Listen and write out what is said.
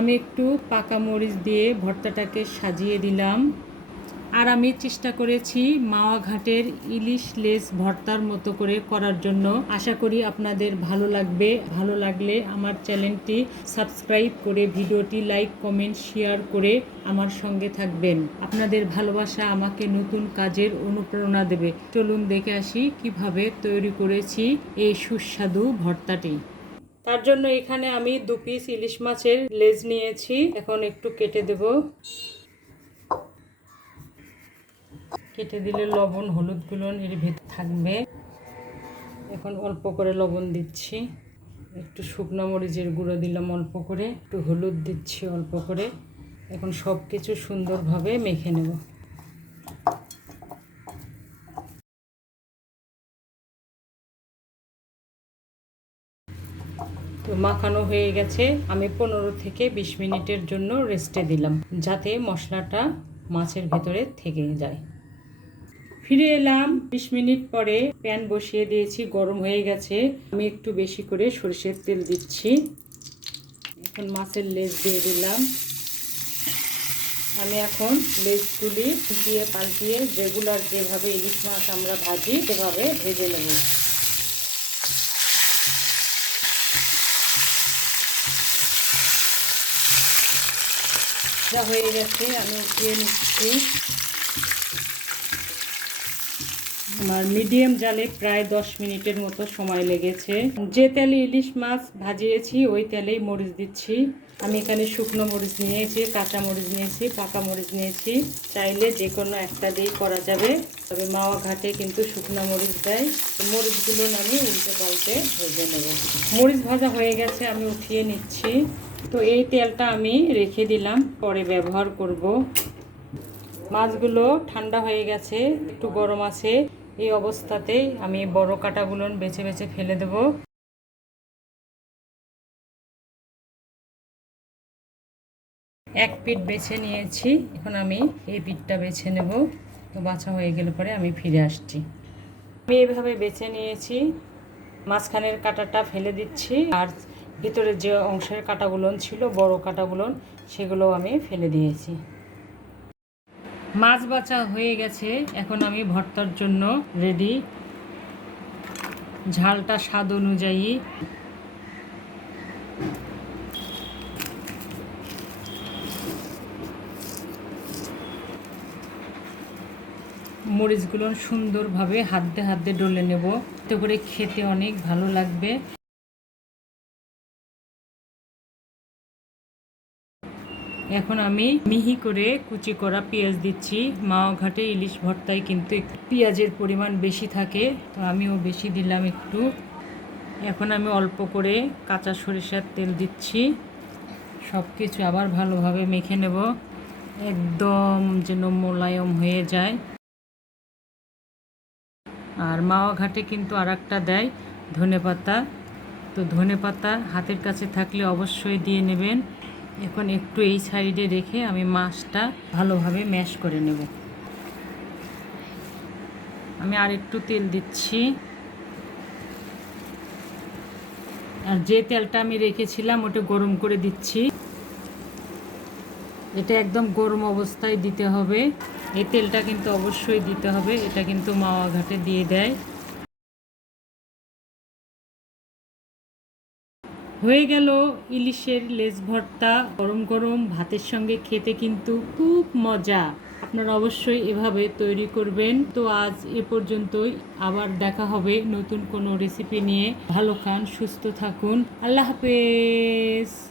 আমি একটু পাকা মরিচ দিয়ে ভর্তাটাকে সাজিয়ে দিলাম। আর আমি চেষ্টা করেছি মাওয়া ঘাটের ইলিশ লেস ভর্তার মতো করে করার জন্য। আশা করি আপনাদের ভালো লাগবে। ভালো লাগলে আমার চ্যানেলটি সাবস্ক্রাইব করে ভিডিওটি লাইক, কমেন্ট, শেয়ার করে আমার সঙ্গে থাকবেন। আপনাদের ভালোবাসা আমাকে নতুন কাজের অনুপ্রেরণা দেবে। চলুন দেখে আসি কীভাবে তৈরি করেছি এই সুস্বাদু ভর্তাটি। তার জন্য এখানে আমি দু পিস ইলিশ মাছের লেজ নিয়েছি। এখন একটু কেটে দেব। কেটে দিলে লবণ হলুদগুলো এর ভেতর থাকবে। এখন অল্প করে লবণ দিচ্ছি। একটু শুকনো মরিচের গুঁড়ো দিলাম অল্প করে। একটু হলুদ দিচ্ছি অল্প করে। এখন সব কিছু সুন্দরভাবে মেখে নেব। তো মাখানো হয়ে গেছে। আমি পনেরো থেকে বিশ মিনিটের জন্য রেস্টে দিলাম, যাতে মশলাটা মাছের ভেতরে থেকে যায়। ফিরে এলাম। বিশ মিনিট পরে প্যান বসিয়ে দিয়েছি, গরম হয়ে গেছে। আমি একটু বেশি করে সরষের তেল দিচ্ছি। এখন মাছের লেজ দিয়ে দিলাম। আমি এখন লেজ তুলি দিয়ে পাল্টিয়ে রেগুলার যেভাবে ইলিশ মাছ আমরা ভাজি, সেভাবে ভেজে নেব। যা হয়ে গেছে, আমি উঠিয়ে নিচ্ছি। আমার মিডিয়াম জালে প্রায় দশ মিনিটের মতো সময় লেগেছে। যে তেলে ইলিশ মাছ ভাজিয়েছি, ওই তেলেই মরিচ দিচ্ছি। আমি এখানে শুকনো মরিচ নিয়েছি, কাঁচা মরিচ নিয়েছি, পাকা মরিচ নিয়েছি। চাইলে যে কোনো একটা দিয়েই করা যাবে। তবে মাওয়া ঘাটে কিন্তু শুকনো মরিচ দেয়। মরিচগুলো আমি উল্টে পাল্টে ভেজে নেব। মরিচ ভাজা হয়ে গেছে, আমি উঠিয়ে নিচ্ছি। তো এই তেলটা আমি রেখে দিলাম, পরে ব্যবহার করব। মাছগুলো ঠান্ডা হয়ে গেছে, একটু গরম আছে, এই অবস্থাতেই আমি বড় কাটাগুলো বেছে বেছে ফেলে দেব। এক পিঠ বেছে নিয়েছি, এখন আমি এই পিঠটা বেছে নেব। তো বাছা হয়ে গেলে পরে আমি ফিরে আসছি। আমি এইভাবে বেছে নিয়েছি, মাঝখানের কাটাটা ফেলে দিচ্ছি, আর ভিতরে যে অংশের কাটাগুলো ছিল, বড় কাটাগুলো সেগুলো আমি ফেলে দিয়েছি। মাছ বাছা হয়ে গেছে। এখন আমি ভর্তার জন্য রেডি ঝালটা স্বাদ অনুযায়ী মরিচগুলো সুন্দরভাবে হাত দিয়ে হাত দিয়ে ডলে নেব। এতে করে খেতে অনেক ভালো লাগবে। এখন আমি মিহি করে কুচি করা পেঁয়াজ দিচ্ছি। মাওয়া ঘাটে ইলিশ ভর্তায় কিন্তু পেঁয়াজের পরিমাণ বেশি থাকে, তো আমিও বেশি দিলাম একটু। এখন আমি অল্প করে কাঁচা সরিষার তেল দিচ্ছি। সব কিছু আবার ভালোভাবে মেখে নেব। একদম যেন মোলায়ম হয়ে যায়। আর মাওয়া ঘাটে কিন্তু আর একটা দেয় ধনে পাতা তো ধনে পাতা হাতের কাছে থাকলে অবশ্যই দিয়ে নেবেন। এখন একটু এই সাইডে রেখে আমি মাছটা ভালোভাবে ম্যাশ করে নেব। আমি আর একটু তেল দিচ্ছি। আর যে তেলটা আমি রেখেছিলাম ওটা গরম করে দিচ্ছি। এটা একদম গরম অবস্থায় দিতে হবে। এই তেলটা কিন্তু অবশ্যই দিতে হবে। এটা কিন্তু মাওয়া ঘাটে দিয়ে দেয়। হয়ে গেল ইলিশের লেজ ভর্তা, গরম গরম ভাতের সঙ্গে খেতে কিন্তু খুব মজা। আপনারা অবশ্যই এভাবে তৈরি করবেন। তো আজ এ পর্যন্তই। আবার দেখা হবে নতুন কোনো রেসিপি নিয়ে। ভালো খান, সুস্থ থাকুন। আল্লাহ হাফেজ।